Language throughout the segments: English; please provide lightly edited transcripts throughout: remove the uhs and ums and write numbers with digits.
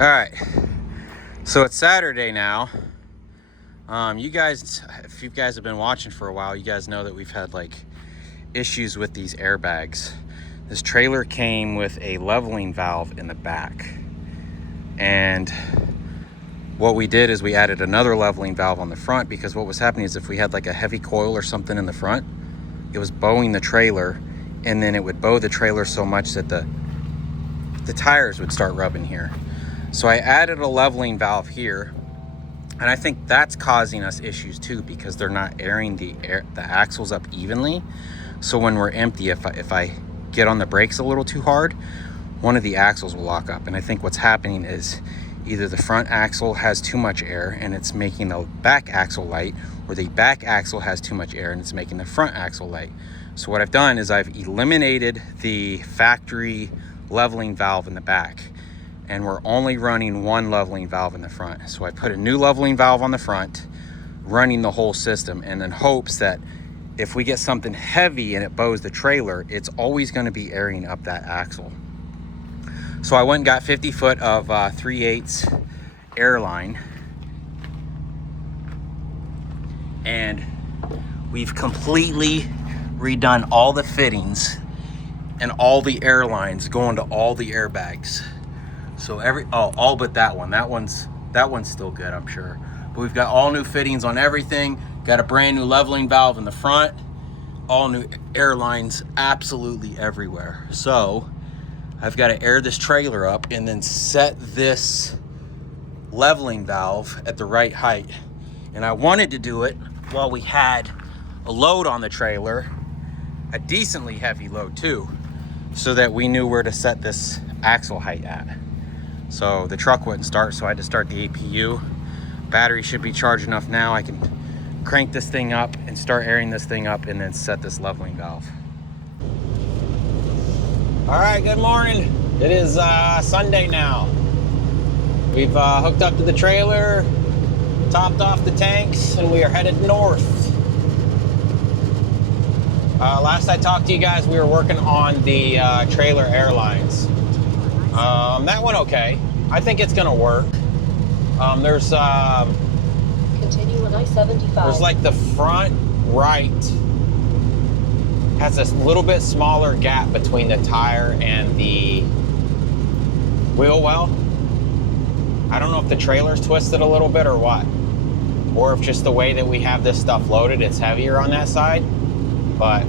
All right, so it's Saturday now. You guys, if you guys have been watching for a while, you guys know that we've had like issues with these airbags. This trailer came with a leveling valve in the back, and what we did is we added another leveling valve on the front, because what was happening is if we had like a heavy coil or something in the front, it was bowing the trailer, and then it would bow the trailer so much that the tires would start rubbing here. So I added a leveling valve here, and I think that's causing us issues too, because they're not airing the axles up evenly. So when we're empty, if I get on the brakes a little too hard, one of the axles will lock up. And I think what's happening is either the front axle has too much air and it's making the back axle light, or the back axle has too much air and it's making the front axle light. So what I've done is I've eliminated the factory leveling valve in the back, and we're only running one leveling valve in the front. So I put a new leveling valve on the front, running the whole system, and in hopes that if we get something heavy and it bows the trailer, it's always going to be airing up that axle. So I went and got 50 foot of 3/8 airline, and we've completely redone all the fittings and all the airlines going to all the airbags. So all but that one. That one's still good, I'm sure. But we've got all new fittings on everything. Got a brand new leveling valve in the front. All new airlines absolutely everywhere. So I've got to air this trailer up and then set this leveling valve at the right height. And I wanted to do it while we had a load on the trailer, a decently heavy load too, so that we knew where to set this axle height at. So the truck wouldn't start, so I had to start the APU. Battery should be charged enough now. I can crank this thing up and start airing this thing up and then set this leveling valve. All right, good morning. It is Sunday now. We've hooked up to the trailer, topped off the tanks, and we are headed north. Last I talked to you guys, we were working on the trailer airlines. That went okay. I think it's gonna work. There's continue on I-75. There's like the front right has a little bit smaller gap between the tire and the wheel well. I don't know if the trailer's twisted a little bit or what, or if just the way that we have this stuff loaded, it's heavier on that side. But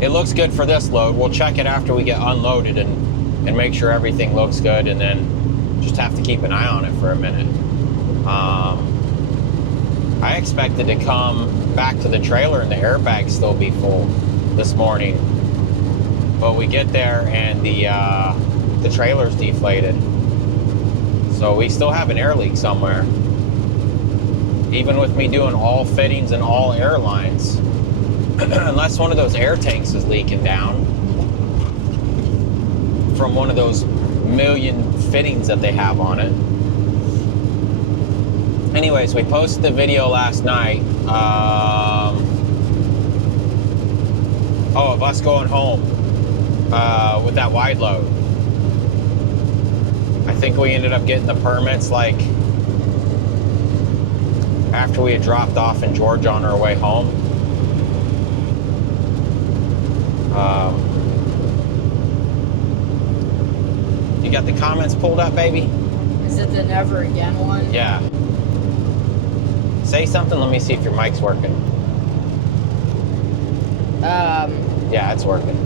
it looks good for this load. We'll check it after we get unloaded and make sure everything looks good, and then just have to keep an eye on it for a minute. I expected to come back to the trailer and the airbag still be full this morning, but we get there and the trailer's deflated. So we still have an air leak somewhere. Even with me doing all fittings and all airlines, unless one of those air tanks is leaking down from one of those million fittings that they have on it. Anyways, we posted the video last night of us going home with that wide load. I think we ended up getting the permits like after we had dropped off in Georgia on our way home. You got the comments pulled up, baby? Is it the never again one? Yeah. Say something, let me see if your mic's working. Yeah, it's working.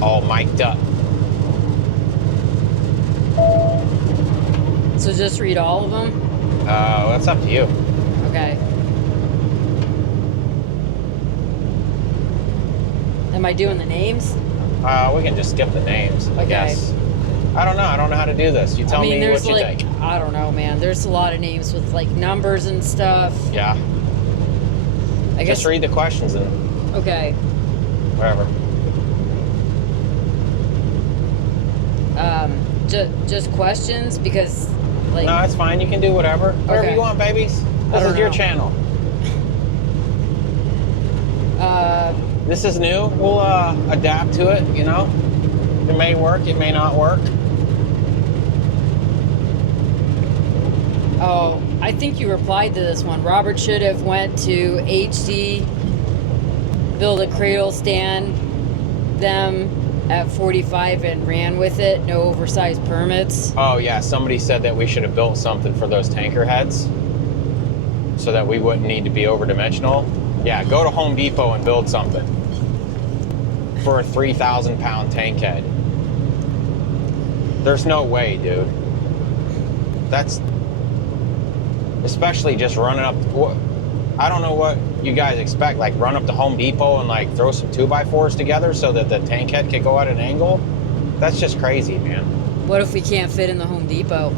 All mic'd up. So just read all of them? That's up to you. Okay. Am I doing the names? We can just skip the names, I Okay. guess. I don't know. I don't know how to do this. You tell me what you think. I don't know, man. There's a lot of names with like numbers and stuff. Yeah. I guess. Just read the questions and Okay. whatever. Just questions, because like. No, it's fine. You can do whatever. Whatever you want, babies. This is your channel. Uh, This is new. We'll adapt to it, you know? It may work, it may not work. Oh, I think you replied to this one. Robert should have went to HD, build a cradle stand, them at 45 and ran with it. No oversized permits. Oh yeah, somebody said that we should have built something for those tanker heads so that we wouldn't need to be over-dimensional. Yeah, go to Home Depot and build something for a 3,000 pound tank head. There's no way, dude. That's, especially just running up, I don't know what you guys expect, like run up to Home Depot and like throw some 2x4s together so that the tank head could go at an angle. That's just crazy, man. What if we can't fit in the Home Depot?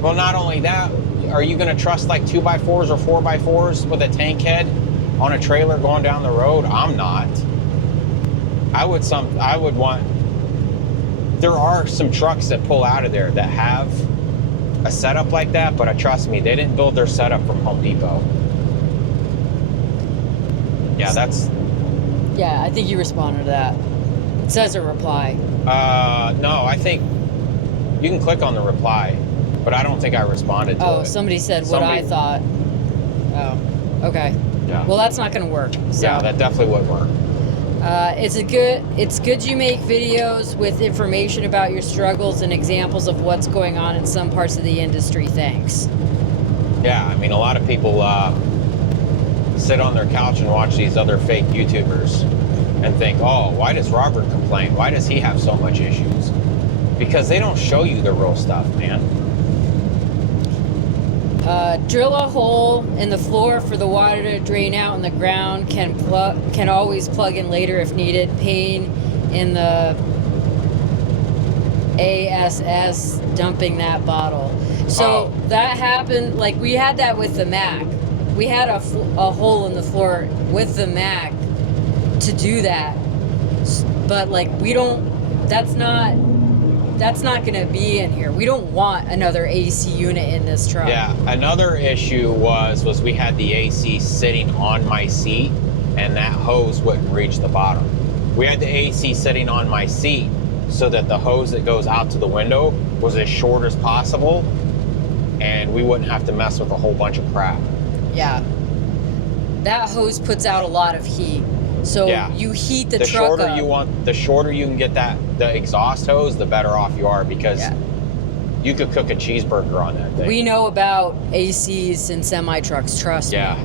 Well, not only that, are you gonna trust like 2x4s or 4x4s with a tank head on a trailer going down the road? I'm not. I would want, there are some trucks that pull out of there that have a setup like that, but trust me, they didn't build their setup from Home Depot. Yeah, that's... Yeah, I think you responded to that. It says a reply. No, I think you can click on the reply, but I don't think I responded to it. Oh, somebody said what I thought. Oh, okay. Yeah. Well, that's not going to work. So. Yeah, that definitely would work. It's good you make videos with information about your struggles and examples of what's going on in some parts of the industry. Thanks. Yeah, I mean, a lot of people sit on their couch and watch these other fake YouTubers and think, oh, why does Robert complain? Why does he have so much issues? Because they don't show you the real stuff, man. Drill a hole in the floor for the water to drain out in the ground. Can always plug in later if needed. Pain in the ASS dumping that bottle. So that happened, like we had that with the Mac. We had a hole in the floor with the Mac to do that. But like we don't, that's not going to be in here. We don't want another AC unit in this truck. Yeah, another issue was we had the AC sitting on my seat and that hose wouldn't reach the bottom. We had the AC sitting on my seat so that the hose that goes out to the window was as short as possible and we wouldn't have to mess with a whole bunch of crap. Yeah. That hose puts out a lot of heat. So yeah. You heat the truck up. The shorter you can get the exhaust hose, the better off you are, because you could cook a cheeseburger on that thing. We know about ACs in semi-trucks, trust me. Yeah.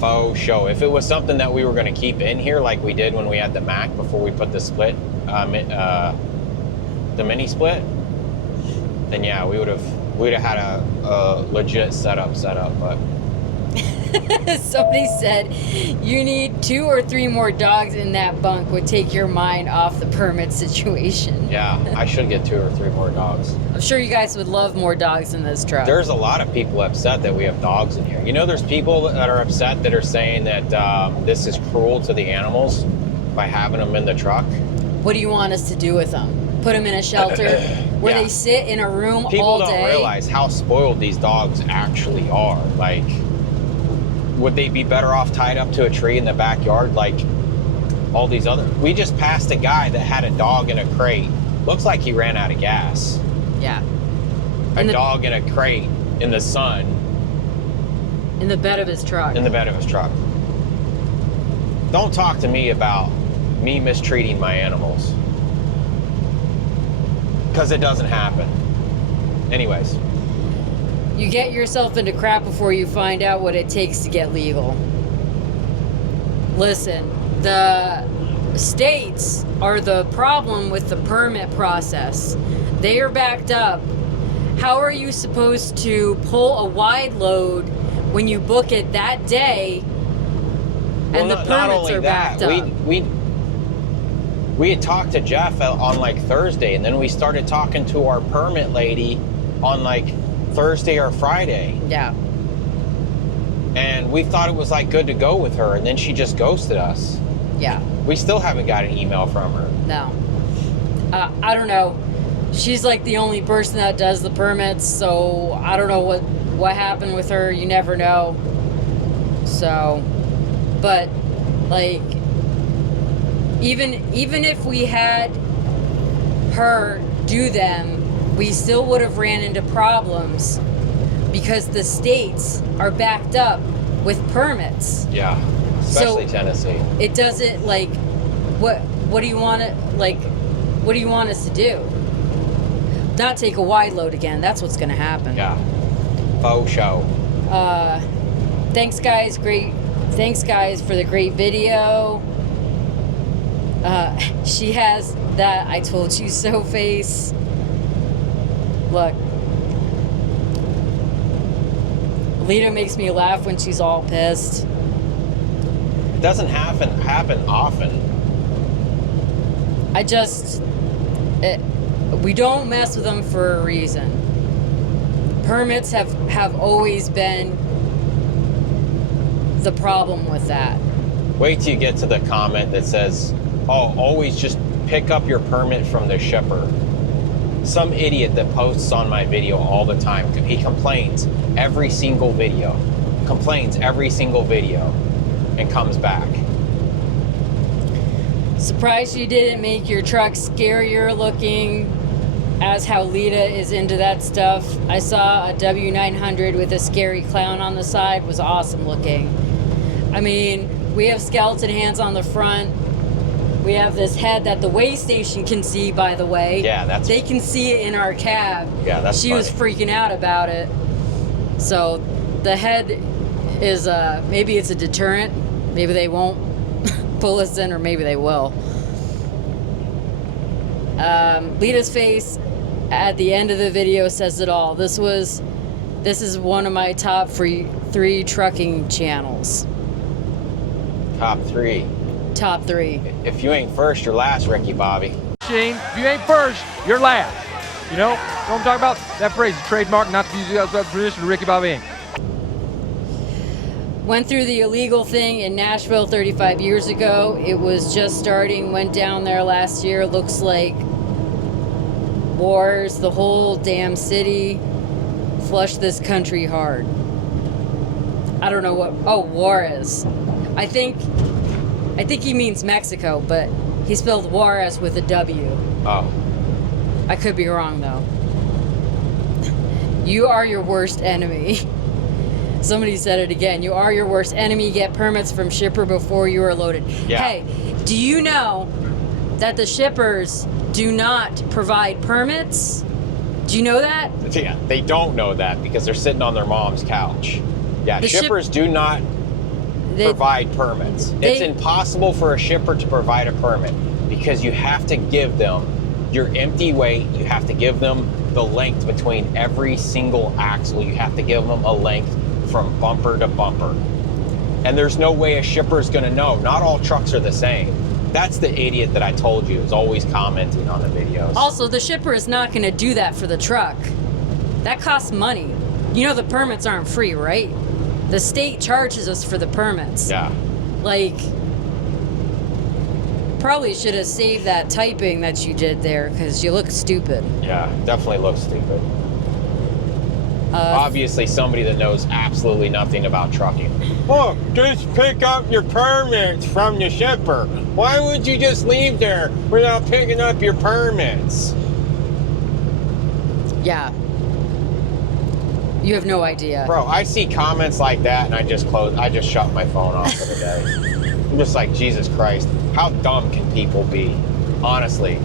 Faux show. If it was something that we were going to keep in here like we did when we had the Mac before we put the split, the mini split, then yeah, we'd have had a legit setup, but... Somebody said you need 2 or 3 more dogs in that bunk would take your mind off the permit situation. Yeah, I should get 2 or 3 more dogs. I'm sure you guys would love more dogs in this truck. There's a lot of people upset that we have dogs in here. You know, there's people that are upset that are saying that this is cruel to the animals by having them in the truck. What do you want us to do with them? Put them in a shelter where they sit in a room all day? People don't realize how spoiled these dogs actually are. Like, would they be better off tied up to a tree in the backyard like all these other... We just passed a guy that had a dog in a crate. Looks like he ran out of gas. Yeah. A dog in a crate in the sun. In the bed of his truck. In the bed of his truck. Don't talk to me about me mistreating my animals. Because it doesn't happen. Anyways. You get yourself into crap before you find out what it takes to get legal. Listen, the states are the problem with the permit process. They are backed up. How are you supposed to pull a wide load when you book it that day and the permits are backed up? We had talked to Jeff on like Thursday, and then we started talking to our permit lady on like Thursday or Friday. Yeah. And we thought it was like good to go with her, and then she just ghosted us. Yeah. We still haven't got an email from her. No. I don't know. She's like the only person that does the permits, so I don't know what happened with her. You never know. So, but like even if we had her do them, we still would have ran into problems because the states are backed up with permits. Yeah, especially so Tennessee. It doesn't, like, what do you want to, like, what do you want us to do? Not take a wide load again. That's what's going to happen. Yeah. Faux show. Thanks, guys. Thanks, guys, for the great video. She has that "I told you so" face. Look. Lita makes me laugh when she's all pissed. It doesn't happen often. We don't mess with them for a reason. Permits have always been the problem with that. Wait till you get to the comment that says, oh, always just pick up your permit from the shipper. Some idiot that posts on my video all the time, he complains every single video, and comes back. Surprised you didn't make your truck scarier looking, as how Lita is into that stuff. I saw a W900 with a scary clown on the side. Was awesome looking. I mean, we have skeleton hands on the front. We have this head that the weigh station can see, by the way. Yeah, they can see it in our cab. Yeah, that's She funny. was freaking out about it. So the head is maybe it's a deterrent. Maybe they won't pull us in, or maybe they will. Lita's face at the end of the video says it all. This is one of my top three trucking channels. Top three. Top three. If you ain't first, you're last, Ricky Bobby. Shane, if you ain't first, you're last. You know what I'm talking about? That phrase is trademark, not to be used outside the position of Ricky Bobby Inc. Went through the illegal thing in Nashville 35 years ago. It was just starting, went down there last year. Looks like wars, the whole damn city. Flush this country hard. I don't know what, Juarez. I think he means Mexico, but he spelled Juarez with a W. Oh. I could be wrong, though. You are your worst enemy. Somebody said it again. You are your worst enemy. Get permits from shipper before you are loaded. Yeah. Hey, do you know that the shippers do not provide permits? Do you know that? Yeah, they don't know that because they're sitting on their mom's couch. Yeah, shippers do not provide permits. It's impossible for a shipper to provide a permit because you have to give them your empty weight. You have to give them the length between every single axle. You have to give them a length from bumper to bumper. And there's no way a shipper's gonna know. Not all trucks are the same. That's the idiot that I told you is always commenting on the videos. Also, the shipper is not gonna do that for the truck. That costs money. You know the permits aren't free, right? The state charges us for the permits. Yeah. Like, probably should have saved that typing that you did there because you look stupid. Yeah, definitely looks stupid. Obviously somebody that knows absolutely nothing about trucking. Oh, just pick up your permits from the shipper. Why would you just leave there without picking up your permits? Yeah. You have no idea. Bro, I see comments like that and I just shut my phone off for the day. I'm just like, Jesus Christ, how dumb can people be? Honestly.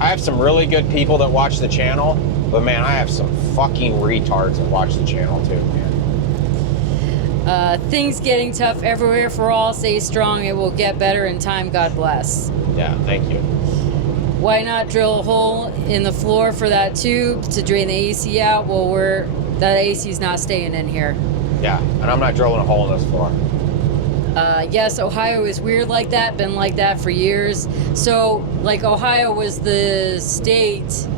I have some really good people that watch the channel, but man, I have some fucking retards that watch the channel too, man. Things getting tough everywhere for all. Stay strong. It will get better in time. God bless. Yeah, thank you. Why not drill a hole in the floor for that tube to drain the AC out? Well, that AC's not staying in here. Yeah, and I'm not drilling a hole in this floor. Yes, Ohio is weird like that, been like that for years. So, like, Ohio was the state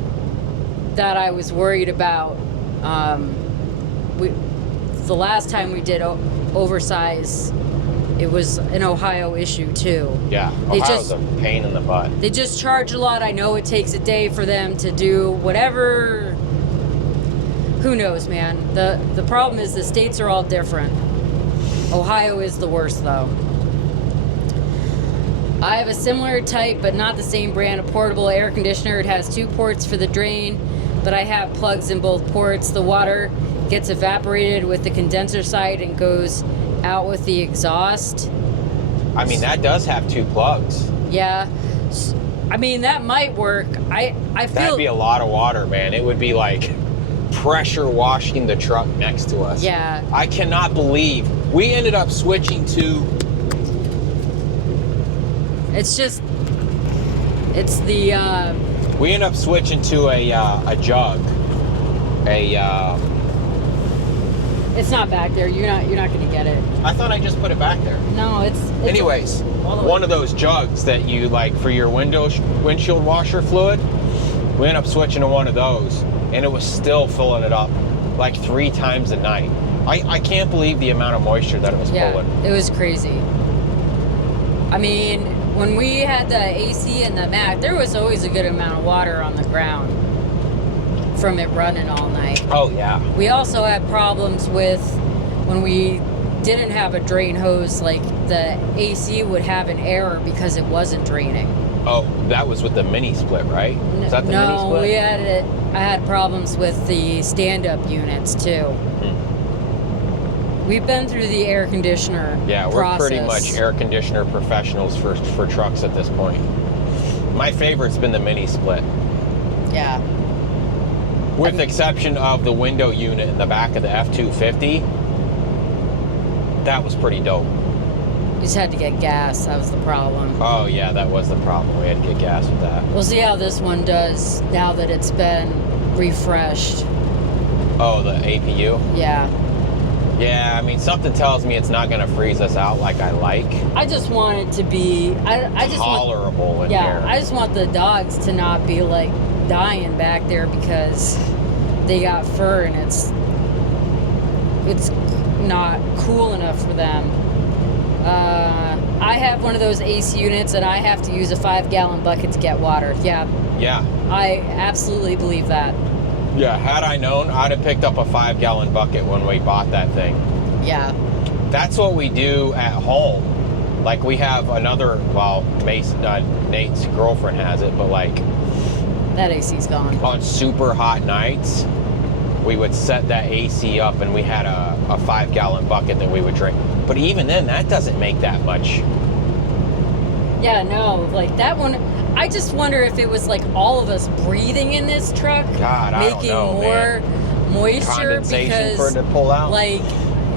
that I was worried about. The last time we did oversize, it was an Ohio issue too. Yeah, Ohio's a pain in the butt. They just charge a lot. I know it takes a day for them to do whatever. Who knows, man? The problem is the states are all different. Ohio is the worst, though. I have a similar type, but not the same brand, a portable air conditioner. It has 2 ports for the drain, but I have plugs in both ports. The water gets evaporated with the condenser side and goes out with the exhaust. I mean, that does have 2 plugs. Yeah. I mean, that might work. I feel... That'd be a lot of water, man. It would be like pressure washing the truck next to us. Yeah. I cannot believe we ended up switching to... It's just... It's the... We ended up switching to a jug. It's not back there. You're not going to get it. I thought I just put it back there. No, it's Anyways, one of those jugs that you like for your windshield washer fluid, we ended up switching to one of those, and it was still filling it up like 3 times a night. I can't believe the amount of moisture that it was pulling. It was crazy. I mean, when we had the AC and the Mac, there was always a good amount of water on the ground from it running all night. Oh, yeah. We also had problems with when we didn't have a drain hose, like the AC would have an error because it wasn't draining. Oh, that was with the mini split, right? Is that the mini No, split? I had problems with the stand-up units too. We've been through the air conditioner We're pretty much air conditioner professionals for trucks at this point. My favorite's been the mini split. Yeah. With the exception of the window unit in the back of the F-250. That was pretty dope. We just had to get gas. That was the problem. Oh, yeah, that was the problem. We had to get gas with that. We'll see how this one does now that it's been refreshed. Oh, the APU? Yeah. Yeah, I mean, something tells me it's not going to freeze us out like I like. I just want it to be... I just tolerable in here. here. I just want the dogs to not be, like, dying back there because they got fur and it's not cool enough for them. I have one of those AC units and I have to use a 5-gallon bucket to get water. Yeah. Yeah. I absolutely believe that. Yeah, had I known, I'd have picked up a 5-gallon bucket when we bought that thing. Yeah. That's what we do at home. Like, we have another, well, Nate's girlfriend has it, but like... That AC's gone. On super hot nights, we would set that AC up and we had a 5-gallon bucket that we would drink. But even then, that doesn't make that much. Yeah, no, like that one, I just wonder if it was like all of us breathing in this truck, God, I making don't know, more moisture Condensation because for it to pull out? like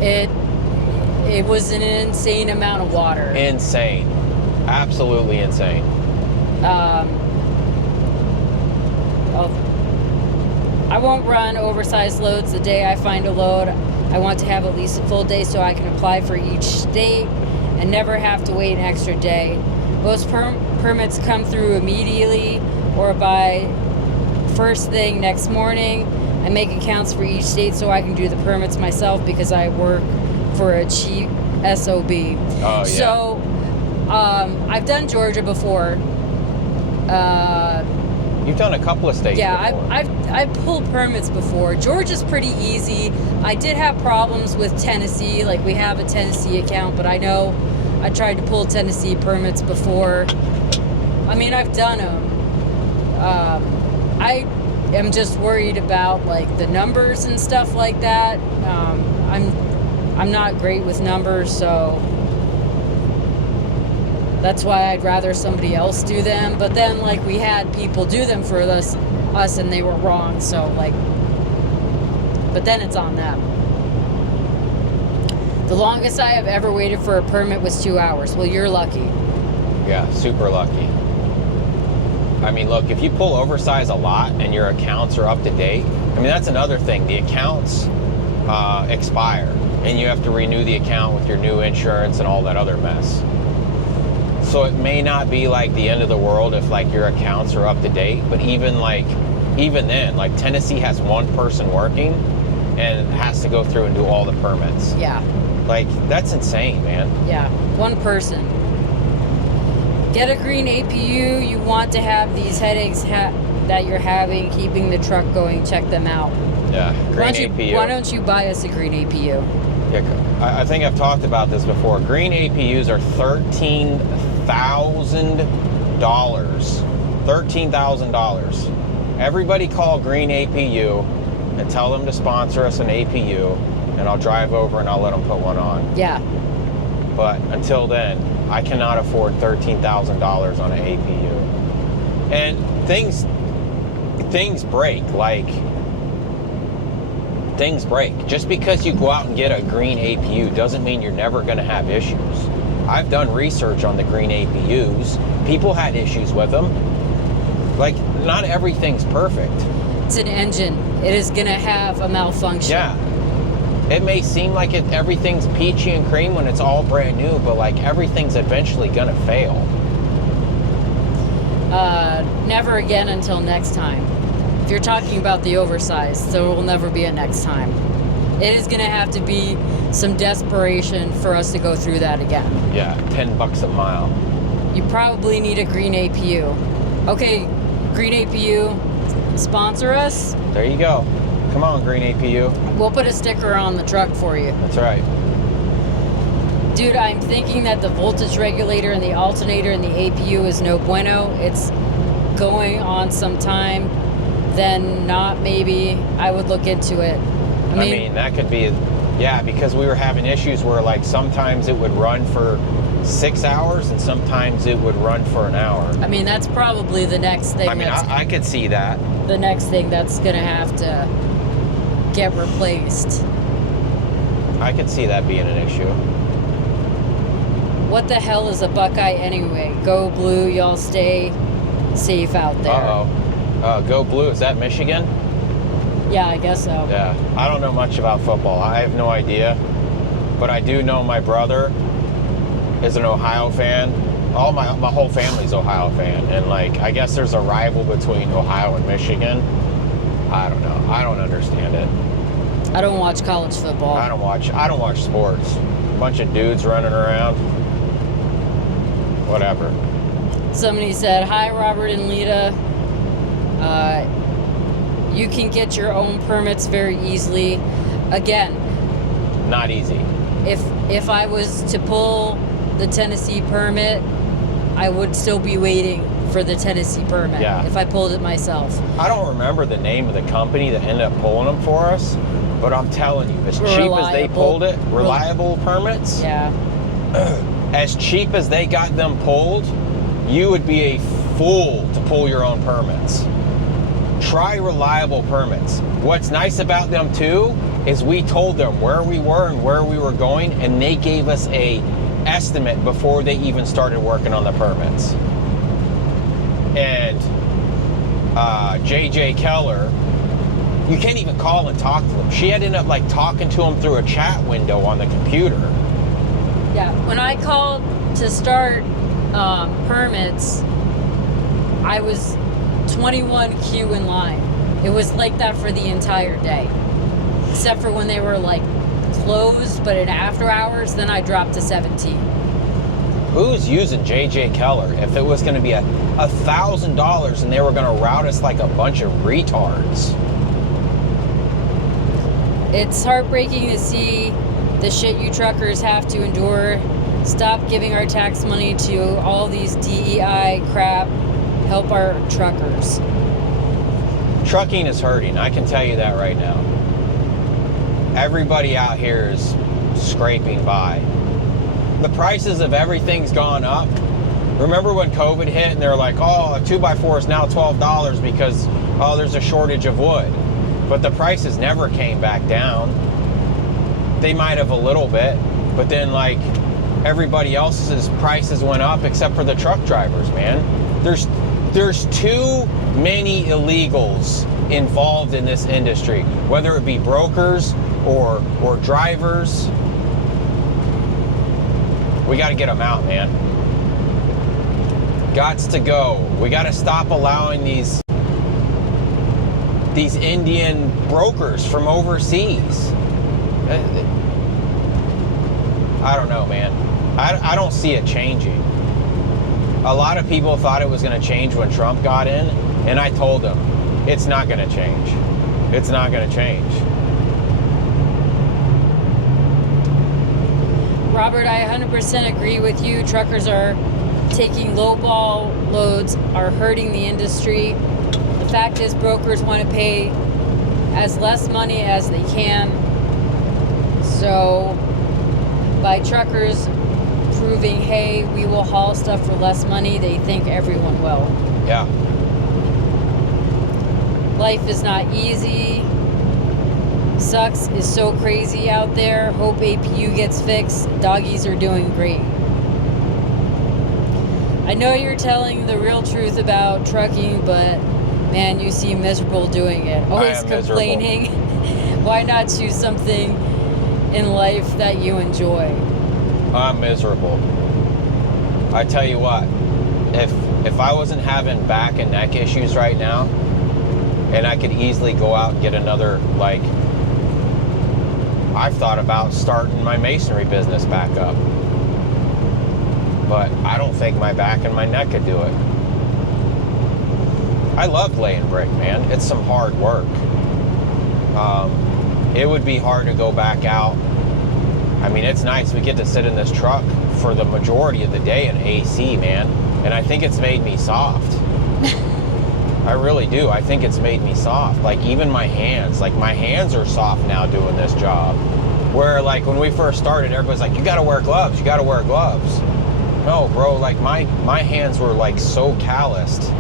it was an insane amount of water. Insane. Absolutely insane. I won't run oversized loads the day I find a load. I want to have at least a full day so I can apply for each state and never have to wait an extra day. Most permits come through immediately or by first thing next morning. I make accounts for each state so I can do the permits myself because I work for a cheap SOB. Oh, yeah. So, I've done Georgia before. You've done a couple of states Yeah, before. I've pulled permits before. Georgia's pretty easy. I did have problems with Tennessee. Like, we have a Tennessee account, but I know I tried to pull Tennessee permits before. I mean, I've done them. I am just worried about, like, the numbers and stuff like that. I'm not great with numbers, so that's why I'd rather somebody else do them. But then, like, we had people do them for us and they were wrong, so, like, but then it's on them. The longest I have ever waited for a permit was 2 hours. Well, you're lucky. Yeah, super lucky. I mean, look, if you pull oversize a lot and your accounts are up to date, I mean, that's another thing. The accounts expire, and you have to renew the account with your new insurance and all that other mess. So it may not be like the end of the world if like your accounts are up to date, but even then, like Tennessee has one person working and has to go through and do all the permits. Yeah. Like, that's insane, man. Yeah, one person. Get a green APU. You want to have these headaches that you're having, keeping the truck going. Check them out. Yeah, green APU. Why don't you buy us a green APU? Yeah, I think I've talked about this before. Green APUs are $13,000 $13,000. Everybody call Green APU and tell them to sponsor us an APU, and I'll drive over and I'll let them put one on. Yeah. But until then, I cannot afford $13,000 on an APU. And things break, like, things break. Just because you go out and get a green APU doesn't mean you're never going to have issues. I've done research on the green APUs. People had issues with them. Like, not everything's perfect. It's an engine. It is going to have a malfunction. Yeah. It may seem like everything's peachy and cream when it's all brand new, but like everything's eventually going to fail. Never again until next time. If you're talking about the oversize, so it will never be a next time. It is going to have to be some desperation for us to go through that again. Yeah, $10 a mile. You probably need a green APU. Okay, green APU, sponsor us. There you go. Come on, green APU. We'll put a sticker on the truck for you. That's right. Dude, I'm thinking that the voltage regulator and the alternator and the APU is no bueno. It's going on some time. Then not maybe. I would look into it. I mean, that could be, yeah, because we were having issues where like sometimes it would run for 6 hours and sometimes it would run for an hour. I mean, that's probably the next thing. I mean, I could see that. The next thing that's going to have to get replaced. I could see that being an issue. What the hell is a Buckeye anyway? Go Blue, y'all stay safe out there. Uh-oh. Go Blue, is that Michigan? Yeah, I guess so. Yeah, I don't know much about football. I have no idea. But I do know my brother is an Ohio fan. My whole family's Ohio fan. And like, I guess there's a rival between Ohio and Michigan. I don't know. I don't understand it. I don't watch college football. I don't watch sports. A bunch of dudes running around. Whatever. Somebody said, hi, Robert and Lita. You can get your own permits very easily. Again, not easy. If I was to pull the Tennessee permit, I would still be waiting for the Tennessee permit. Yeah. If I pulled it myself. I don't remember the name of the company that ended up pulling them for us, but I'm telling you, as cheap as they pulled it, reliable permits. Yeah. As cheap as they got them pulled, you would be a fool to pull your own permits. Try reliable permits. What's nice about them too is we told them where we were and where we were going, and they gave us a estimate before they even started working on the permits. And JJ Keller, you can't even call and talk to them. She had to end up like talking to them through a chat window on the computer. Yeah, when I called to start permits, I was 21 queue in line. It was like that for the entire day, except for when they were like closed, but in after hours, then I dropped to 17. Who's using JJ Keller if it was going to be $1,000 and they were going to route us like a bunch of retards? It's heartbreaking to see the shit you truckers have to endure. Stop giving our tax money to all these DEI crap. Help our truckers. Trucking is hurting. I can tell you that right now. Everybody out here is scraping by. The prices of everything's gone up. Remember when COVID hit and they're like, oh, a 2x4 is now $12 because, oh, there's a shortage of wood. But the prices never came back down. They might have a little bit, but then like everybody else's prices went up except for the truck drivers, man. There's too many illegals involved in this industry, whether it be brokers or drivers. We got to get them out, man. Gots to go. We got to stop allowing these Indian brokers from overseas. I don't know, man. I don't see it changing. A lot of people thought it was going to change when Trump got in, and I told them, it's not going to change. It's not going to change. Robert, I 100% agree with you. Truckers are taking lowball loads are hurting the industry. The fact is, brokers want to pay as less money as they can. So, by truckers proving, hey, we will haul stuff for less money, they think everyone will. Yeah. Life is not easy. Sucks is so crazy out there. Hope APU gets fixed. Doggies are doing great. I know you're telling the real truth about trucking, but man, you seem miserable doing it. Always complaining. Why not choose something in life that you enjoy? I'm miserable. I tell you what, if I wasn't having back and neck issues right now, and I could easily go out and get another, like, I've thought about starting my masonry business back up. But I don't think my back and my neck could do it. I love laying brick, man. It's some hard work. It would be hard to go back out. I mean, it's nice. We get to sit in this truck for the majority of the day in AC, man. And I think it's made me soft. I really do. I think it's made me soft. Like, even my hands. Like, my hands are soft now doing this job. Where, like, when we first started, everybody's like, you gotta wear gloves. You gotta wear gloves. No, bro. Like, my hands were, like, so calloused.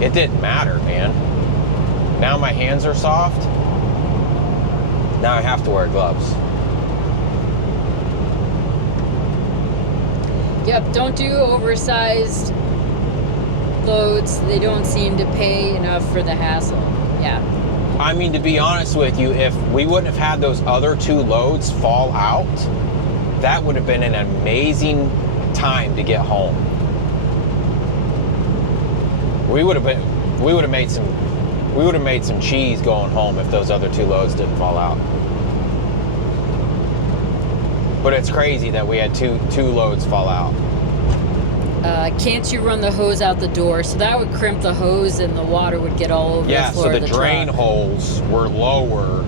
It didn't matter, man. Now my hands are soft. Now I have to wear gloves. Yep, don't do oversized loads. They don't seem to pay enough for the hassle. Yeah. I mean, to be honest with you, if we wouldn't have had those other 2 loads fall out, that would have been an amazing time to get home. We would have made some cheese going home if those other 2 loads didn't fall out. But it's crazy that we had two loads fall out. Can't you run the hose out the door? So that would crimp the hose and the water would get all over the floor of the truck. Yeah, so the drain holes were lower,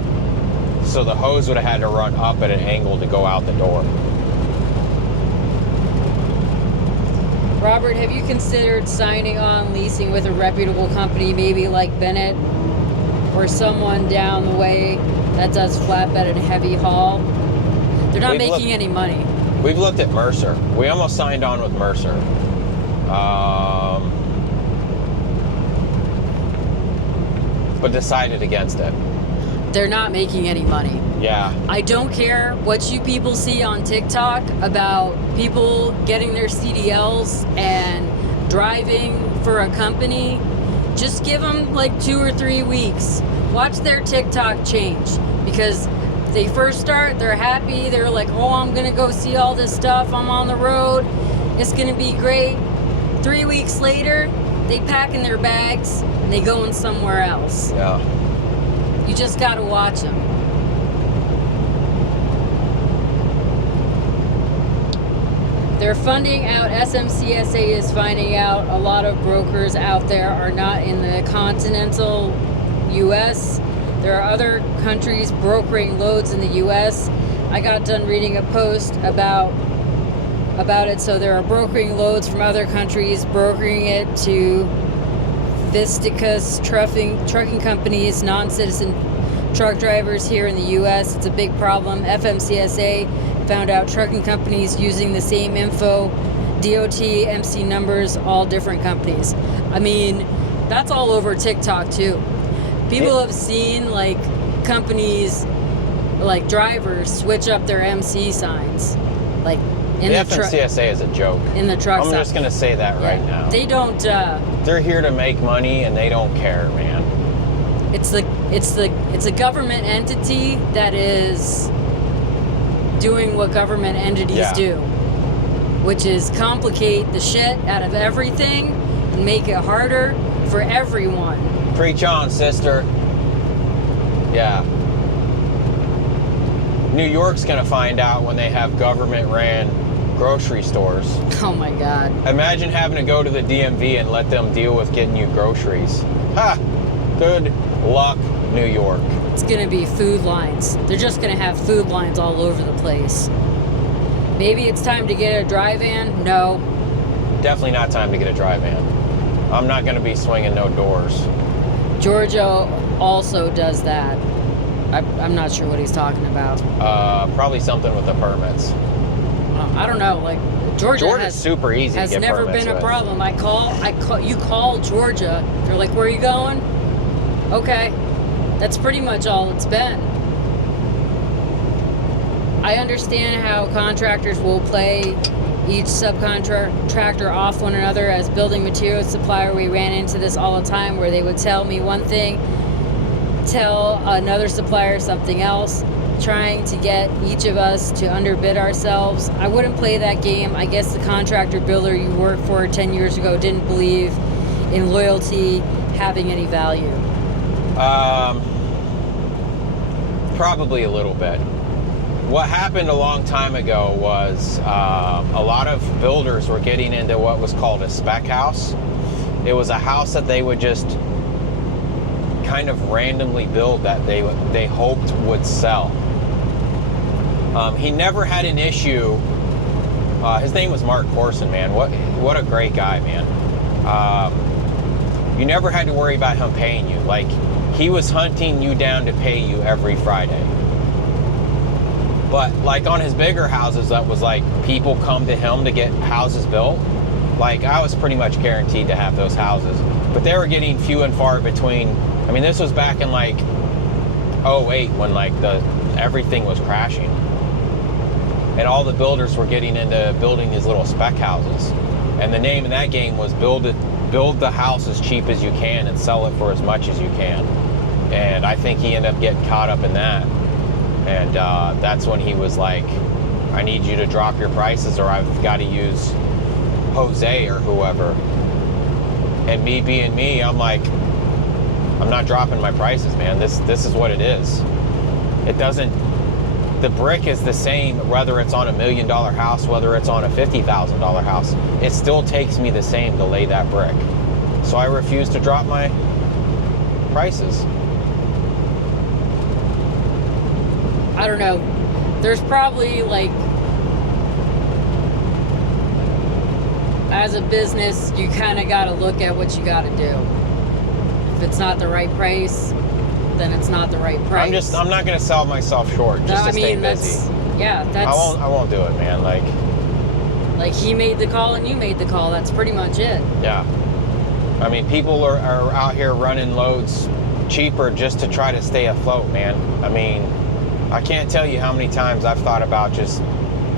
so the hose would have had to run up at an angle to go out the door. Robert, have you considered signing on leasing with a reputable company, maybe like Bennett or someone down the way that does flatbed and heavy haul? They're not making any money. We've looked at Mercer. We almost signed on with Mercer. But decided against it. They're not making any money. Yeah. I don't care what you people see on TikTok about people getting their CDLs and driving for a company. Just give them like 2 or 3 weeks. Watch their TikTok change, because they first start, they're happy. They're like, oh, I'm going to go see all this stuff. I'm on the road. It's going to be great. 3 weeks later, they pack in their bags and they going somewhere else. Yeah. You just got to watch them. They're funding out, SMCSA is finding out a lot of brokers out there are not in the continental U.S. There are other countries brokering loads in the U.S. I got done reading a post about it. So there are brokering loads from other countries, brokering it to Visticus trucking companies, non-citizen truck drivers here in the U.S. It's a big problem. FMCSA found out trucking companies using the same info, DOT, MC numbers, all different companies. I mean, that's all over TikTok too. People have seen like companies, like drivers, switch up their MC signs, like in the the truck. FMCSA is a joke. In the truck. I'm just gonna say that right now. They don't. They're here to make money, and they don't care, man. It's a government entity that is doing what government entities do, which is complicate the shit out of everything and make it harder for everyone. Preach on, sister. Yeah. New York's gonna find out when they have government-ran grocery stores. Oh my God. Imagine having to go to the DMV and let them deal with getting you groceries. Ha! Good luck, New York. It's gonna be food lines. They're just gonna have food lines all over the place. Maybe it's time to get a dry van? No. definitely not time to get a dry van. I'm not going to be swinging no doors. Georgia also does that. I'm not sure what he's talking about. Probably something with the permits. I don't know. Like Georgia's super easy has to get never permits been a with. problem. You call Georgia. They're like, "Where are you going?" Okay, that's pretty much all it's been. I understand how contractors will play each subcontractor off one another. As building materials supplier, we ran into this all the time, where they would tell me one thing, tell another supplier something else, trying to get each of us to underbid ourselves. I wouldn't play that game. I guess the contractor builder you worked for 10 years ago didn't believe in loyalty having any value. Probably a little bit. What happened a long time ago was a lot of builders were getting into what was called a spec house. It was a house that they would just kind of randomly build that they hoped would sell. He never had an issue. His name was Mark Corson, man. What a great guy, man. You never had to worry about him paying you. Like, he was hunting you down to pay you every Friday. But like on his bigger houses, that was like people come to him to get houses built. Like, I was pretty much guaranteed to have those houses, but they were getting few and far between. I mean, this was back in like 08 when like everything was crashing, and all the builders were getting into building these little spec houses. And the name of that game was build the house as cheap as you can and sell it for as much as you can. And I think he ended up getting caught up in that. And that's when he was like, I need you to drop your prices or I've got to use Jose or whoever. And me being me, I'm like, I'm not dropping my prices, man. This is what it is. It doesn't, the brick is the same whether it's on $1 million house, whether it's on a $50,000 house. It still takes me the same to lay that brick. So I refuse to drop my prices. I don't know. There's probably like, as a business, you kind of got to look at what you got to do. If it's not the right price, then it's not the right price. I'm not going to sell myself short just to stay busy. I won't do it, man. Like he made the call and you made the call. That's pretty much it. Yeah. I mean, people are out here running loads cheaper just to try to stay afloat, man. I mean, I can't tell you how many times I've thought about just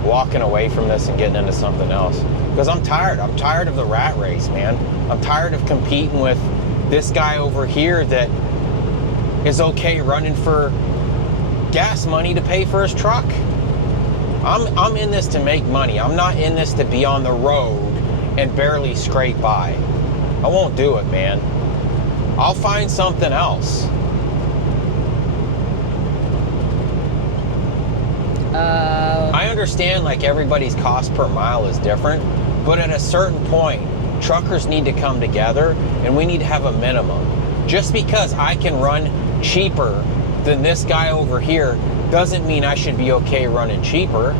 walking away from this and getting into something else. Because I'm tired. I'm tired of the rat race, man. I'm tired of competing with this guy over here that is okay running for gas money to pay for his truck. I'm in this to make money. I'm not in this to be on the road and barely scrape by. I won't do it, man. I'll find something else. I understand like everybody's cost per mile is different, but at a certain point, truckers need to come together and we need to have a minimum. Just because I can run cheaper than this guy over here doesn't mean I should be okay running cheaper.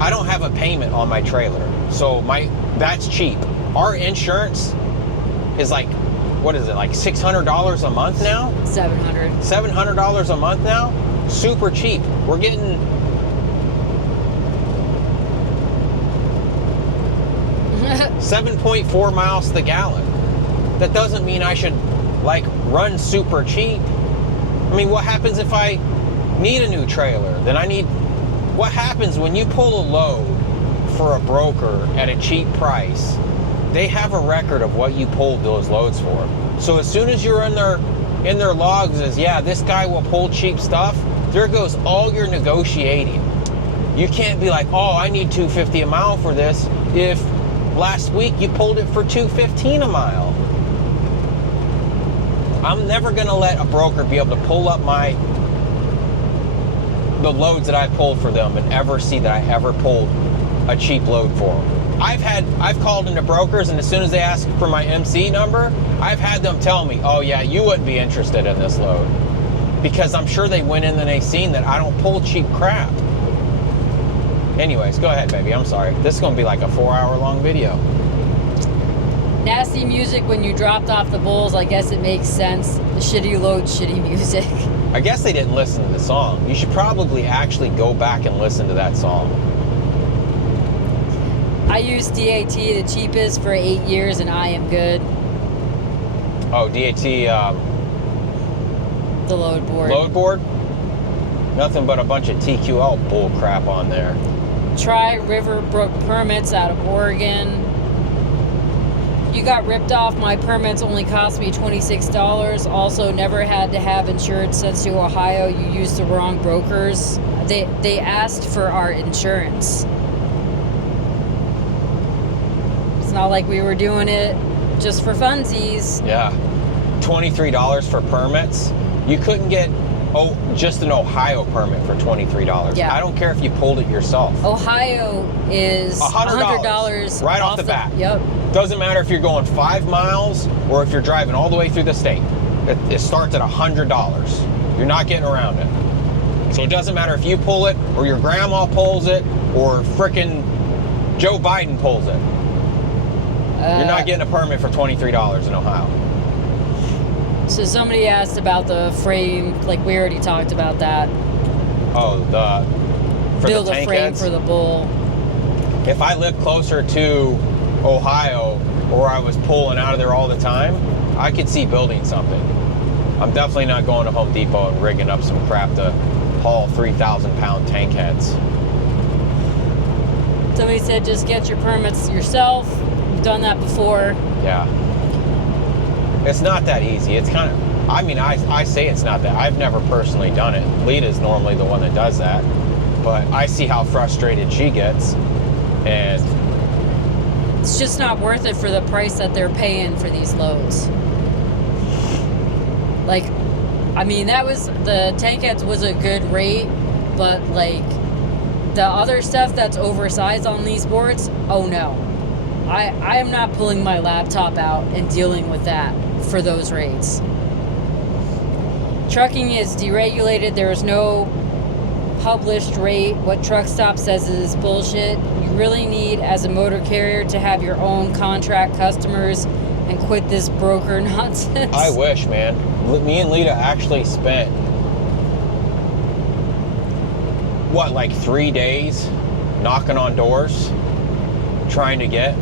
I don't have a payment on my trailer, so that's cheap. Our insurance is like, what is it, like $600 a month now? $700 a month now? Super cheap. We're getting 7.4 miles to the gallon. That doesn't mean I should like run super cheap. I mean, what happens if I need a new trailer? What happens when you pull a load for a broker at a cheap price? They have a record of what you pulled those loads for. So as soon as you're in their logs as, yeah, this guy will pull cheap stuff, there goes all your negotiating. You can't be like, oh, I need $250 a mile for this if last week you pulled it for $215 a mile. I'm never gonna let a broker be able to pull up the loads that I pulled for them and ever see that I ever pulled a cheap load for them. I've called into brokers, and as soon as they ask for my MC number, I've had them tell me, oh yeah, you wouldn't be interested in this load. Because I'm sure they went in and they seen that I don't pull cheap crap. Anyways, go ahead, baby. I'm sorry. This is going to be like a 4-hour-long video. Nasty music when you dropped off the bulls. I guess it makes sense. The shitty load, shitty music. I guess they didn't listen to the song. You should probably actually go back and listen to that song. I used DAT, the cheapest, for 8 years, and I am good. Oh, DAT, The load board. load board? Nothing but a bunch of TQL bull crap on there. Try Riverbrook permits out of Oregon. You got ripped off. My permits only cost me $26. Also, never had to have insurance since to Ohio. You used the wrong brokers. They asked for our insurance. It's not like we were doing it just for funsies. Yeah. $23 for permits. You couldn't get just an Ohio permit for $23. Yeah. I don't care if you pulled it yourself. Ohio is $100 right off the bat. Yep. Doesn't matter if you're going 5 miles or if you're driving all the way through the state. It starts at $100. You're not getting around it. So it doesn't matter if you pull it or your grandma pulls it or frickin' Joe Biden pulls it. You're not getting a permit for $23 in Ohio. So somebody asked about the frame, like we already talked about that. Oh, Build the a tank frame heads? for the bull. If I lived closer to Ohio or I was pulling out of there all the time, I could see building something. I'm definitely not going to Home Depot and rigging up some crap to haul 3,000-pound tank heads. Somebody said just get your permits yourself. We've done that before. Yeah. It's not that easy. It's kind of, I mean, I say it's not that. I've never personally done it. Lita's normally the one that does that. But I see how frustrated she gets. And It's just not worth it for the price that they're paying for these loads. Like, I mean, the tank heads was a good rate, but like the other stuff that's oversized on these boards, oh no. I am not pulling my laptop out and dealing with that for those rates. Trucking is deregulated. There is no published rate. What Truck Stop says is bullshit. You really need, as a motor carrier, to have your own contract customers and quit this broker nonsense. I wish, man. Me and Lita actually spent, what, like 3 days knocking on doors, trying to get.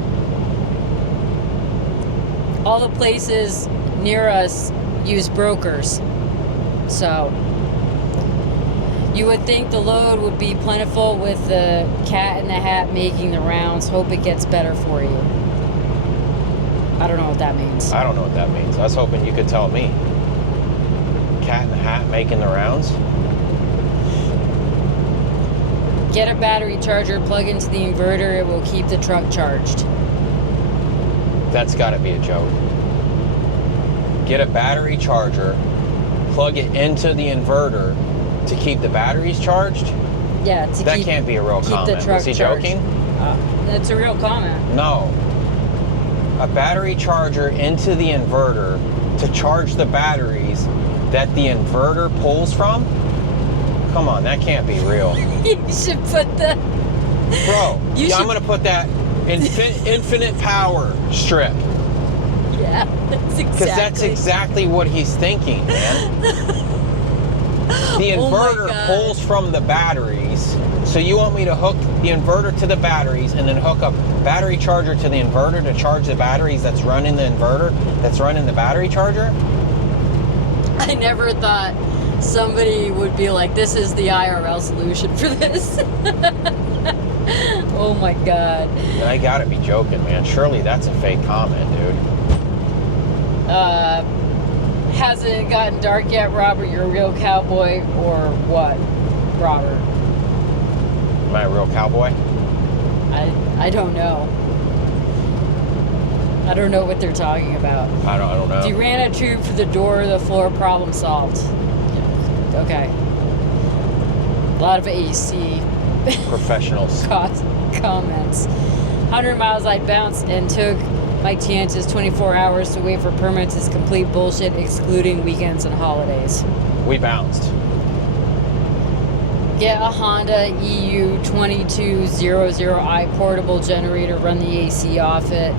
All the places near us use brokers. So you would think the load would be plentiful with the cat in the hat making the rounds. Hope it gets better for you. I don't know what that means. I don't know what that means. I was hoping you could tell me. Cat in the hat making the rounds? Get a battery charger, plug into the inverter. It will keep the truck charged. That's got to be a joke. Get a battery charger, plug it into the inverter to keep the batteries charged? Yeah, That can't be a real keep comment. the truck Was he charged. joking? That's a real comment. No. A battery charger into the inverter to charge the batteries that the inverter pulls from? Come on, that can't be real. You should put the... Bro, You I'm should- going to put that infinite power strip. Yeah, that's exactly... Because that's exactly what he's thinking, man. The Oh my inverter God. pulls from the batteries. So you want me to hook the inverter to the batteries and then hook up battery charger to the inverter to charge the batteries that's running the inverter, that's running the battery charger? I never thought somebody would be like, this is the IRL solution for this. Oh my God. I gotta be joking, man. Surely that's a fake comment, dude. Hasn't it gotten dark yet, Robert? You're a real cowboy or what, Robert? Am I a real cowboy? I don't know. I don't know what they're talking about. I don't know. If you ran a tube through the door, the floor, problem solved. Okay. A lot of AC Professionals. comments. 100 miles I bounced and took my chances. 24 hours to wait for permits is complete bullshit, excluding weekends and holidays. We bounced. Get a Honda EU 2200i portable generator, run the AC off it.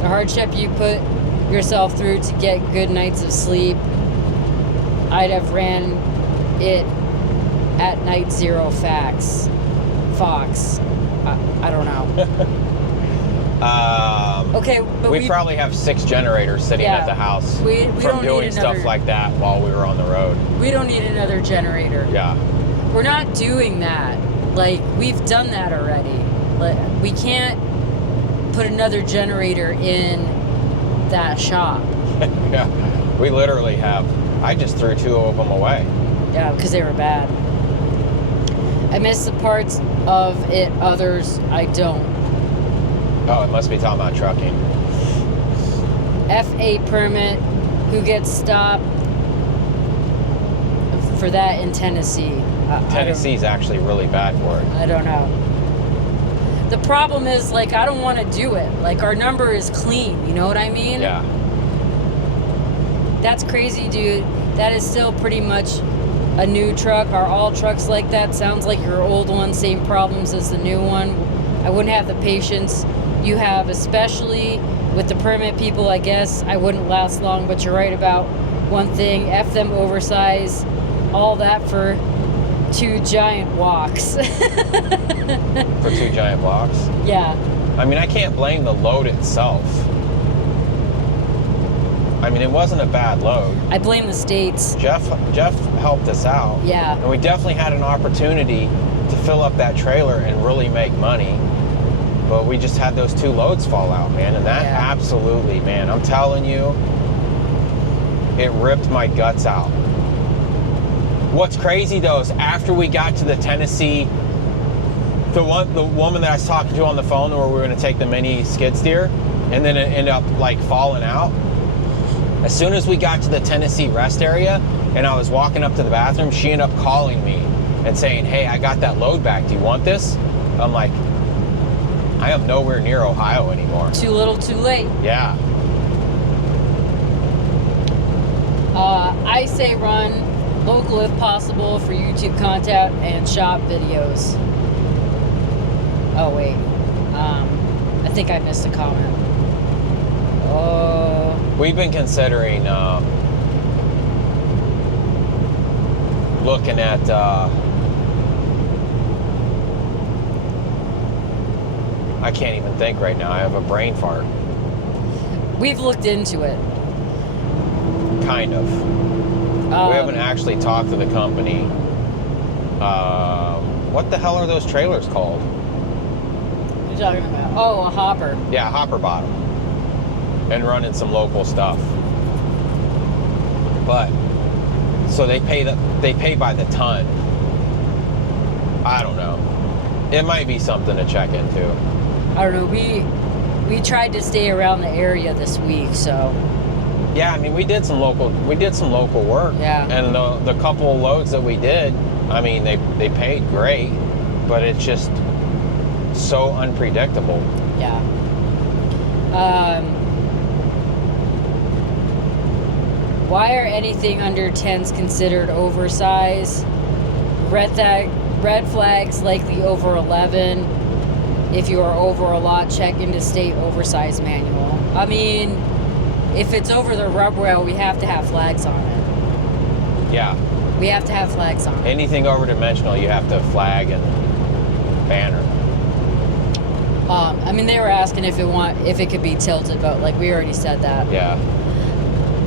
The hardship you put yourself through to get good nights of sleep, I'd have ran it at night zero Fox. I don't know. Okay, but we probably have 6 generators sitting at the house we from don't doing need stuff like that while we were on the road. We don't need another generator. Yeah. We're not doing that. Like, we've done that already. Like, we can't put another generator in that shop. Yeah, we literally have. I just threw 2 of them away. Yeah, because they were bad. I miss the parts of it, others I don't. Oh, it must be talking about trucking. FA permit, who gets stopped for that in Tennessee? Tennessee's actually really bad for it. I don't know. The problem is, like, I don't want to do it. Like, our number is clean, you know what I mean? Yeah. That's crazy, dude. That is still pretty much a new truck. Are all trucks like that? Sounds like your old one, same problems as the new one. I wouldn't have the patience you have, especially with the permit people, I guess. I wouldn't last long, but you're right about one thing. F them oversize. All that for 2 giant walks. For 2 giant blocks? Yeah. I mean, I can't blame the load itself. I mean, it wasn't a bad load. I blame the states. Jeff helped us out. Yeah. And we definitely had an opportunity to fill up that trailer and really make money. But we just had those 2 loads fall out, man. And that absolutely, man, I'm telling you, it ripped my guts out. What's crazy though is after we got to the Tennessee, the woman that I was talking to on the phone where we were gonna take the mini skid steer, and then it ended up like falling out. As soon as we got to the Tennessee rest area and I was walking up to the bathroom, she ended up calling me and saying, hey, I got that load back. Do you want this? I'm like, I am nowhere near Ohio anymore. Too little, too late. Yeah. I say run local if possible for YouTube content and shop videos. Oh, wait. I think I missed a comment. Oh. We've been considering looking at I can't even think right now. I have a brain fart. We've looked into it. Kind of. We haven't actually talked to the company. What the hell are those trailers called? What are you talking about? Oh, a hopper. Yeah, hopper bottom. And running some local stuff. But so they pay by the ton. I don't know. It might be something to check into. I don't know. We tried to stay around the area this week, so. Yeah, I mean, we did some local work. Yeah. And the couple of loads that we did, I mean, they paid great, but it's just so unpredictable. Yeah. Why are anything under 10s considered oversize? Red flags likely over 11. If you are over a lot, check into state oversize manual. I mean, if it's over the rub rail, we have to have flags on it. Yeah. We have to have flags on it. Anything over dimensional, you have to flag and banner. I mean, they were asking if it could be tilted, but like we already said that. Yeah.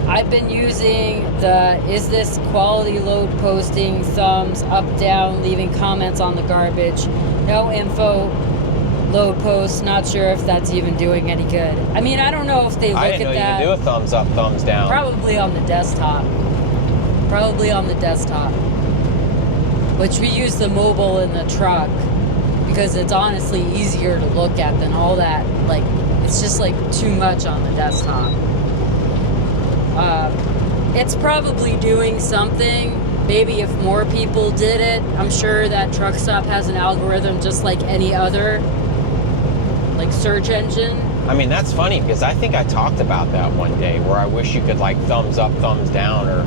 I've been using the is this quality load posting, thumbs up, down, leaving comments on the garbage, no info load posts. Not sure if that's even doing any good. I mean, I don't know if they look I at didn't know that. you could do a thumbs up, thumbs down. Probably on the desktop. Which we use the mobile in the truck because it's honestly easier to look at than all that. Like, it's just like too much on the desktop. It's probably doing something. Maybe if more people did it, I'm sure that Truck Stop has an algorithm just like any other, like, search engine. I mean, that's funny because I think I talked about that one day where I wish you could like thumbs up, thumbs down, or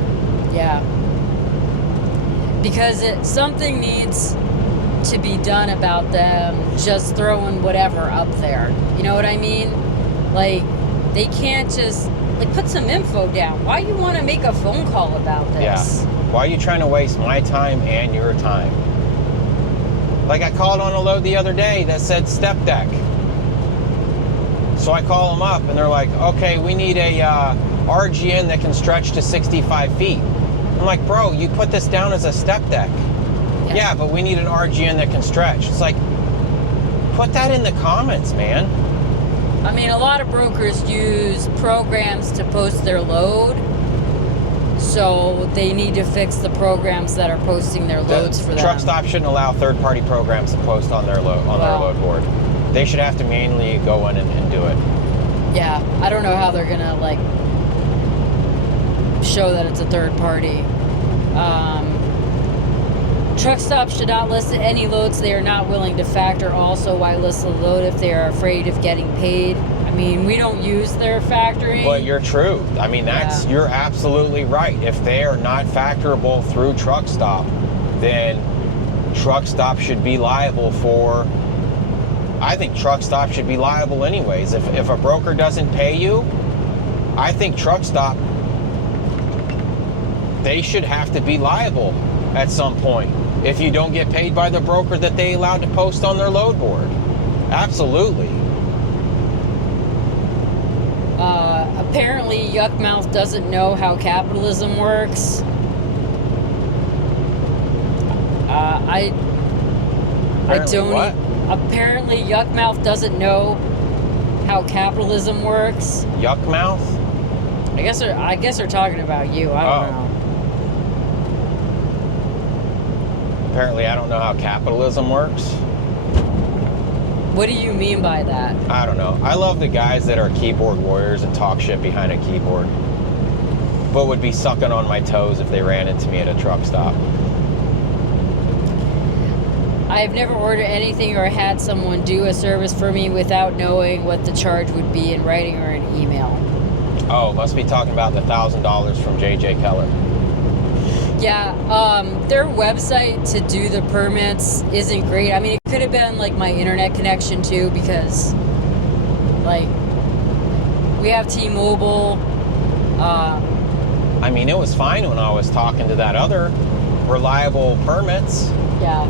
Yeah. Because something needs to be done about them just throwing whatever up there. You know what I mean? Like, they can't just, like, put some info down. Why you want to make a phone call about this? Yeah. Why are you trying to waste my time and your time? Like, I called on a load the other day that said step deck. So I call them up and they're like, okay, we need a RGN that can stretch to 65 feet. I'm like, bro, you put this down as a step deck. Yeah, but we need an RGN that can stretch. It's like, put that in the comments, man. I mean, a lot of brokers use programs to post their load, so they need to fix the programs that are posting their loads for them. Truck stop shouldn't allow third-party programs to post on their load their load board. They should have to manually go in and do it. Yeah, I don't know how they're gonna like show that it's a third party. Truck stops should not list any loads they are not willing to factor. Also, why list a load if they are afraid of getting paid? I mean, we don't use their factoring. But you're true. I mean, you're absolutely right. If they are not factorable through truck stop, then truck stop should be liable for. I think truck stop should be liable anyways. If a broker doesn't pay you, I think truck stop, they should have to be liable at some point if you don't get paid by the broker that they allowed to post on their load board. Absolutely. Apparently, Yuckmouth doesn't know how capitalism works. I don't. What? Apparently, Yuckmouth doesn't know how capitalism works. Yuckmouth? I guess they're talking about you. I don't know. Apparently, I don't know how capitalism works. What do you mean by that? I don't know. I love the guys that are keyboard warriors and talk shit behind a keyboard, but would be sucking on my toes if they ran into me at a truck stop. I have never ordered anything or had someone do a service for me without knowing what the charge would be in writing or an email. Oh, must be talking about the $1,000 from J.J. Keller. Yeah, their website to do the permits isn't great. I mean, it could have been like my internet connection too, because like we have T-Mobile. I mean, it was fine when I was talking to that other reliable permits. Yeah.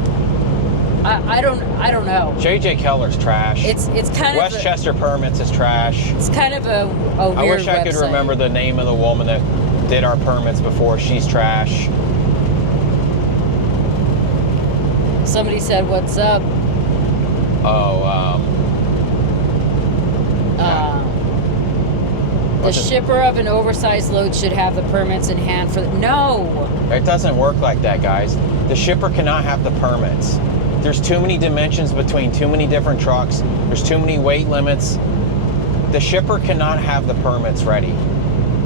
I don't know. J.J. Keller's trash. It's kind of Westchester Permits is trash. It's kind of a weird I wish I website. could remember the name of the woman that did our permits before. She's trash. Somebody said, "What's up?" The shipper of an oversized load should have the permits in hand for no. It doesn't work like that, guys. The shipper cannot have the permits. There's too many dimensions between too many different trucks. There's too many weight limits. The shipper cannot have the permits ready.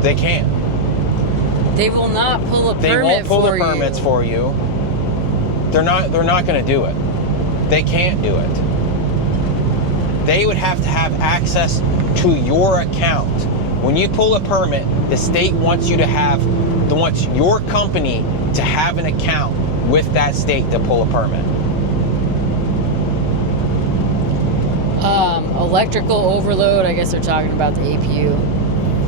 They can't. They will not pull a permit for you. They won't pull the permits for you. They're not going to do it. They can't do it. They would have to have access to your account. When you pull a permit, the state wants your company to have an account with that state to pull a permit. Electrical overload, I guess they're talking about the APU.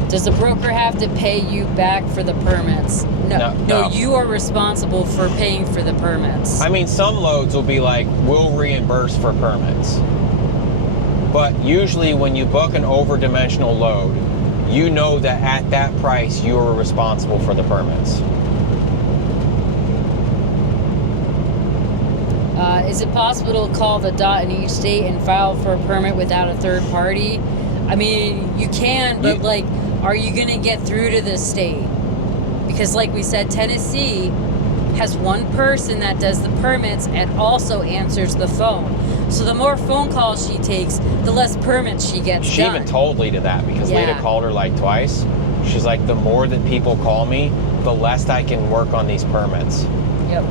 Does the broker have to pay you back for the permits? No, you are responsible for paying for the permits. I mean, some loads will be like, we'll reimburse for permits. But usually when you book an over-dimensional load, you know that at that price, you are responsible for the permits. Is it possible to call the DOT in each state and file for a permit without a third party? I mean, you can, but are you going to get through to this state? Because like we said, Tennessee has one person that does the permits and also answers the phone. So the more phone calls she takes, the less permits she gets She even told Lita that, because Lita called her like twice. She's like, the more that people call me, the less I can work on these permits. Yep.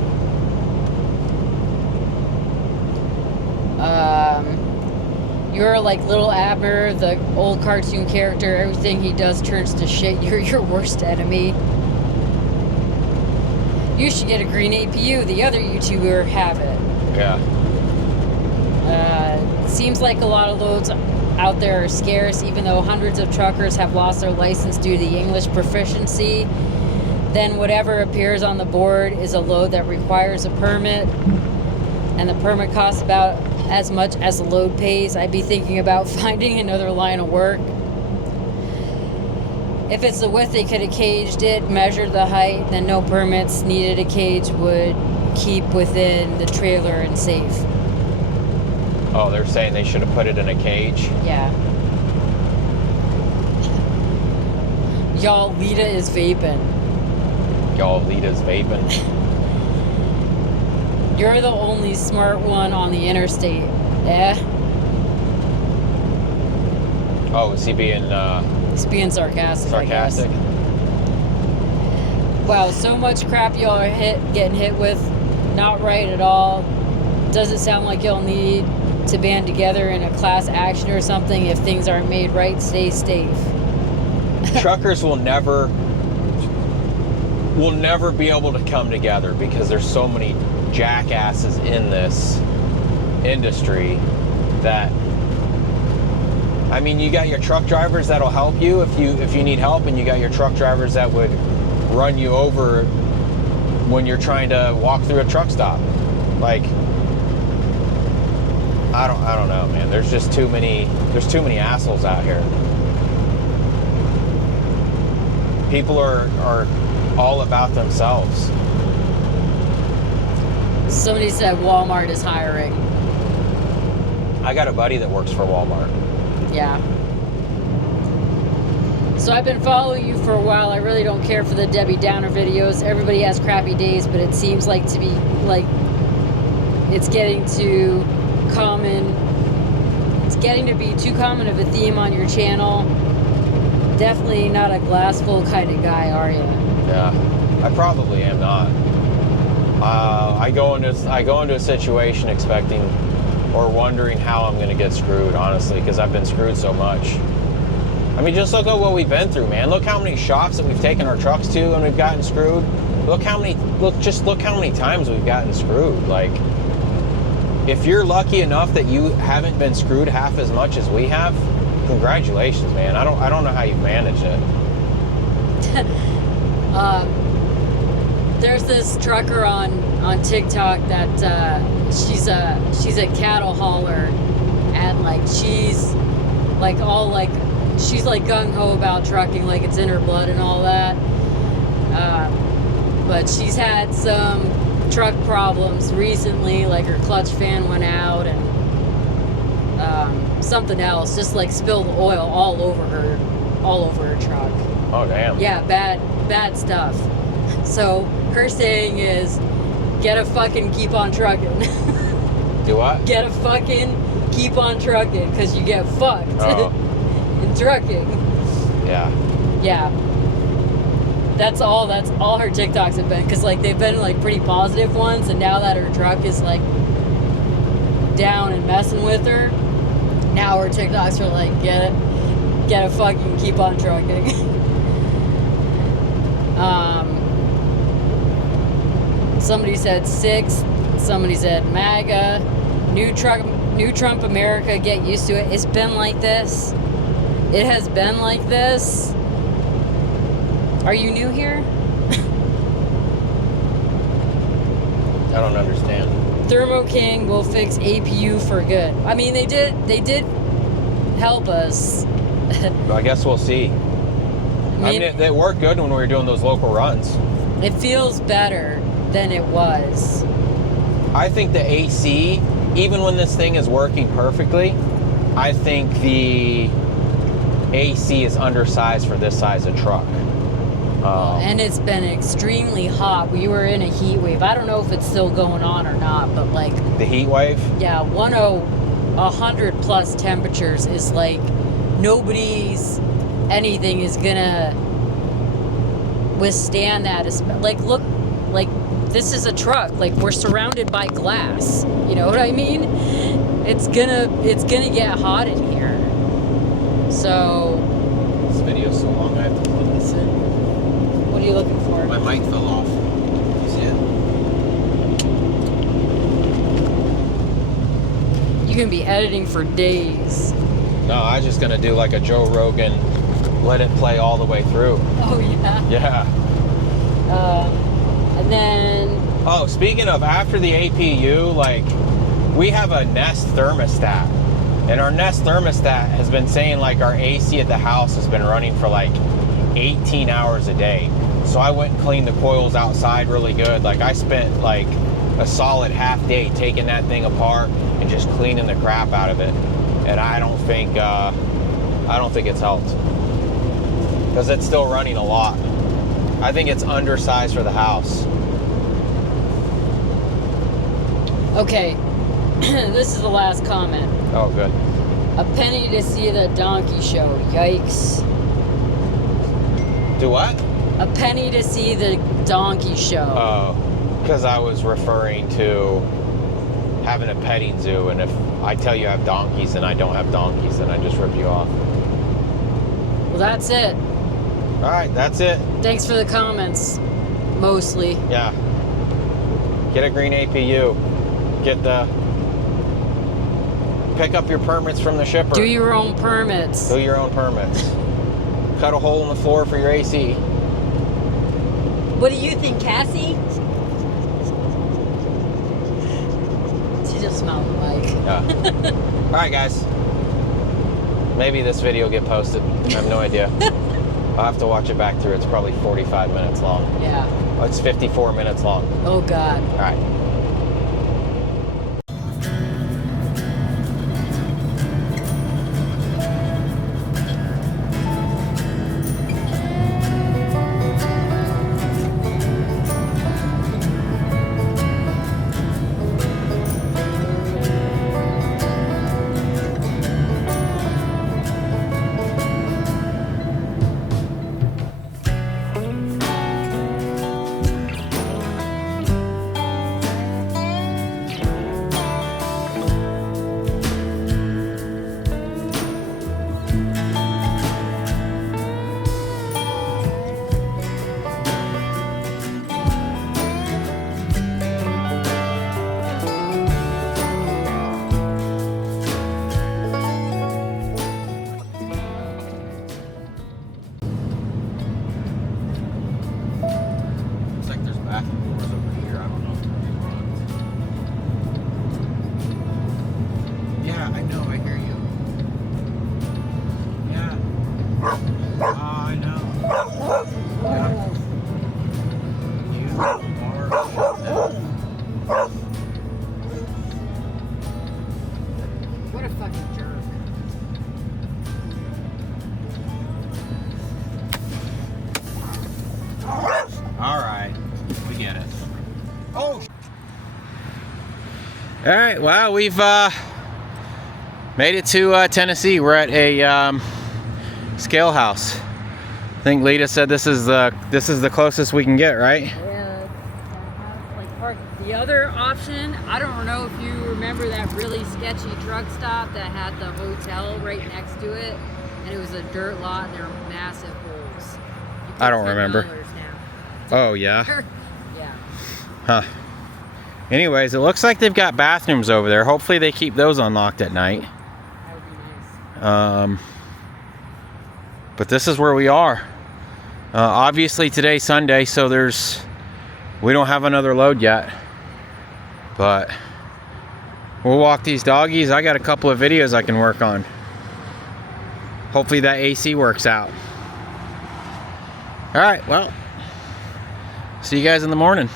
You're like little Abner, the old cartoon character. Everything he does turns to shit. You're your worst enemy. You should get a green APU. The other YouTuber have it. Yeah. Seems like a lot of loads out there are scarce, even though hundreds of truckers have lost their license due to the English proficiency. Then whatever appears on the board is a load that requires a permit, and the permit costs about as much as the load pays. I'd be thinking about finding another line of work. If it's the width, they could have caged it, measured the height, then no permits needed. A cage would keep within the trailer and safe. Oh, they're saying they should have put it in a cage? Yeah. Y'all, Lita is vaping. Y'all, Lita's vaping. You're the only smart one on the interstate. Yeah. Oh, is he being He's being sarcastic. sarcastic? I guess. Wow, so much crap y'all are getting hit with. Not right at all. Does it sound like y'all need to band together in a class action or something? If things aren't made right, stay safe. Truckers will never be able to come together because there's so many jackasses in this industry that, I mean, you got your truck drivers that'll help you if you need help, and you got your truck drivers that would run you over when you're trying to walk through a truck stop. Like, I don't know, man. There's just too many assholes out here. People are all about themselves. Somebody said Walmart is hiring. I got a buddy that works for Walmart. Yeah. So I've been following you for a while. I really don't care for the Debbie Downer videos. Everybody has crappy days, but it seems like to be like it's getting to be too common of a theme on your channel. Definitely not a glass full kind of guy, are you? Yeah, I probably am not. I go into a situation expecting or wondering how I'm going to get screwed, honestly, because I've been screwed so much. I mean, just look at what we've been through, man. Look how many shops that we've taken our trucks to and we've gotten screwed. Look how many times we've gotten screwed. Like, if you're lucky enough that you haven't been screwed half as much as we have, congratulations, man. I don't know how you've managed it. There's this trucker on TikTok that she's a cattle hauler, and like she's like gung-ho about trucking, like it's in her blood and all that. But she's had some truck problems recently, like her clutch fan went out and something else, just like spilled oil all over her truck. Oh, damn. Yeah, bad stuff. So her saying is, get a fucking keep on trucking. Do what? Get a fucking keep on trucking, because you get fucked in trucking. Yeah. Yeah. That's all her TikToks have been, because like they've been like pretty positive ones, and now that her truck is like down and messing with her, now her TikToks are like, get a fucking keep on trucking. Somebody said 6, somebody said MAGA, new Trump America, get used to it. It's been like this. It has been like this. Are you new here? I don't understand. Thermo King will fix APU for good. I mean, they did help us. I guess we'll see. I mean, it worked good when we were doing those local runs. It feels better than it was. I think the AC, even when this thing is working perfectly, I think the AC is undersized for this size of truck. And it's been extremely hot. We were in a heat wave. I don't know if it's still going on or not, but like... The heat wave? Yeah, 100 plus temperatures is like anything is gonna withstand that. Like, look, like, this is a truck. Like, we're surrounded by glass. You know what I mean? It's gonna get hot in here. So... This video's so long, I have to plug this in. What are you looking for? My mic fell off. You see it? You're gonna be editing for days. No, I was just gonna do like a Joe Rogan, let it play all the way through. Oh yeah. Yeah. And then. Oh, speaking of, after the APU, like, we have a Nest thermostat. And our Nest thermostat has been saying like our AC at the house has been running for like 18 hours a day. So I went and cleaned the coils outside really good. Like, I spent like a solid half day taking that thing apart and just cleaning the crap out of it. And I don't think it's helped, because it's still running a lot. I think it's undersized for the house. Okay, this is the last comment. Oh, good. A penny to see the donkey show. Yikes. Do what? A penny to see the donkey show. Oh, because I was referring to having a petting zoo, and if I tell you I have donkeys and I don't have donkeys, then I just rip you off. Well, that's it. All right, that's it. Thanks for the comments, mostly. Yeah. Get a green APU. Pick up your permits from the shipper. Do your own permits. Do your own permits. Cut a hole in the floor for your AC. What do you think, Cassie? She just smelled the mic. Yeah. All right, guys. Maybe this video will get posted. I have no idea. I'll have to watch it back through. It's probably 45 minutes long. Yeah. Oh, it's 54 minutes long. Oh, God. All right. All right, well, we've made it to Tennessee. We're at a scale house. I think Lita said this is the closest we can get, right? Yeah, like park. The other option, I don't know if you remember that really sketchy truck stop that had the hotel right next to it, and it was a dirt lot and there were massive holes. I don't remember. Now. Oh, yeah? Yeah. Huh. Anyways, it looks like they've got bathrooms over there. Hopefully they keep those unlocked at night. That would be nice. But this is where we are. Obviously today's Sunday, so we don't have another load yet. But we'll walk these doggies. I got a couple of videos I can work on. Hopefully that AC works out. All right, well, see you guys in the morning.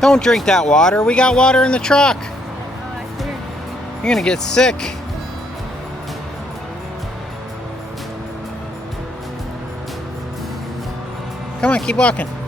Don't drink that water. We got water in the truck. You're gonna get sick. Come on, keep walking.